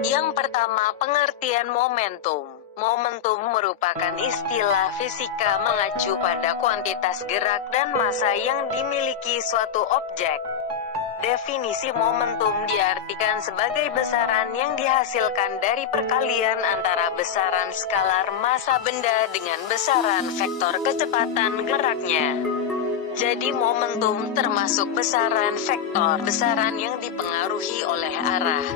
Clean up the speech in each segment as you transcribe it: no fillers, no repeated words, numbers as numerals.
Yang pertama, pengertian momentum. Momentum merupakan istilah fisika mengacu pada kuantitas gerak dan massa yang dimiliki suatu objek. Definisi momentum diartikan sebagai besaran yang dihasilkan dari perkalian antara besaran skalar massa benda dengan besaran vektor kecepatan geraknya. Jadi momentum termasuk besaran vektor besaran yang dipengaruhi oleh arah.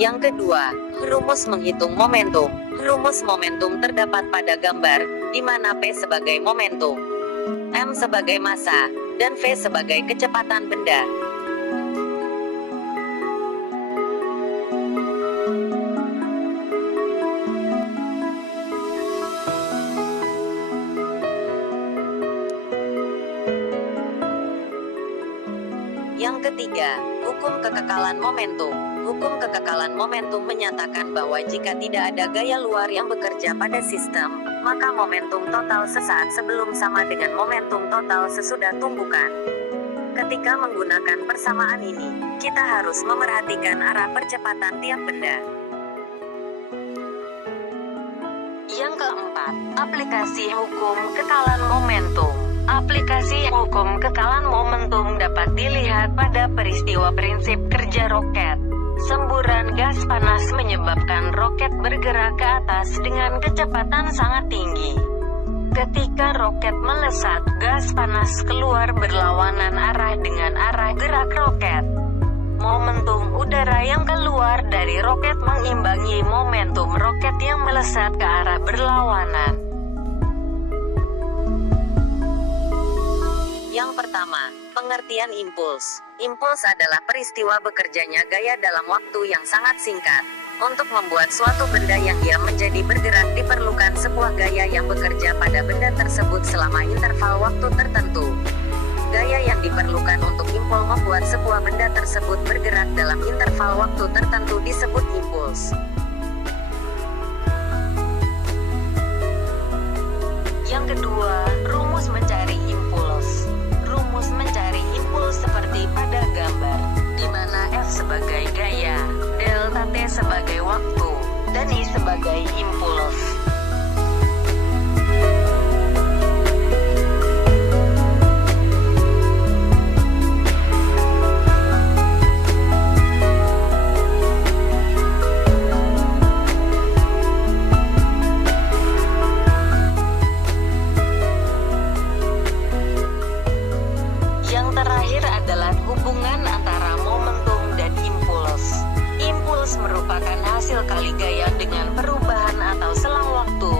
Yang kedua, rumus menghitung momentum. Rumus momentum terdapat pada gambar, di mana P sebagai momentum, M sebagai massa, dan V sebagai kecepatan benda. Yang ketiga, hukum kekekalan momentum. Hukum kekekalan momentum menyatakan bahwa jika tidak ada gaya luar yang bekerja pada sistem, maka momentum total sesaat sebelum sama dengan momentum total sesudah tumbukan. Ketika menggunakan persamaan ini, kita harus memerhatikan arah percepatan tiap benda. Yang keempat, aplikasi hukum kekekalan momentum. Aplikasi hukum kekekalan momentum dapat dilihat pada peristiwa prinsip kerja roket. Semburan gas panas menyebabkan roket bergerak ke atas dengan kecepatan sangat tinggi. Ketika roket melesat, gas panas keluar berlawanan arah dengan arah gerak roket. Momentum udara yang keluar dari roket mengimbangi momentum roket yang melesat ke arah berlawanan. Yang pertama, pengertian impuls. Impuls adalah peristiwa bekerjanya gaya dalam waktu yang sangat singkat. Untuk membuat suatu benda yang diam menjadi bergerak diperlukan sebuah gaya yang bekerja pada benda tersebut selama interval waktu tertentu. Gaya yang diperlukan untuk impuls membuat sebuah benda tersebut bergerak dalam interval waktu tertentu disebut impuls. Yang kedua, rumus mencari impuls. Rumus mencari impuls seperti pada gambar, di mana F sebagai gaya, delta T sebagai waktu, dan I sebagai impuls. Hubungan antara momentum dan impuls. Impuls merupakan hasil kali gaya dengan perubahan atau selang waktu.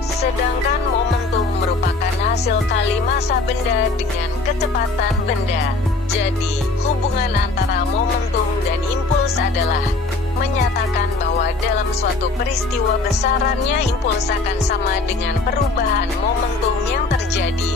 Sedangkan momentum merupakan hasil kali massa benda dengan kecepatan benda. Jadi, hubungan antara momentum dan impuls adalah menyatakan bahwa dalam suatu peristiwa besarannya impuls akan sama dengan perubahan momentum yang terjadi.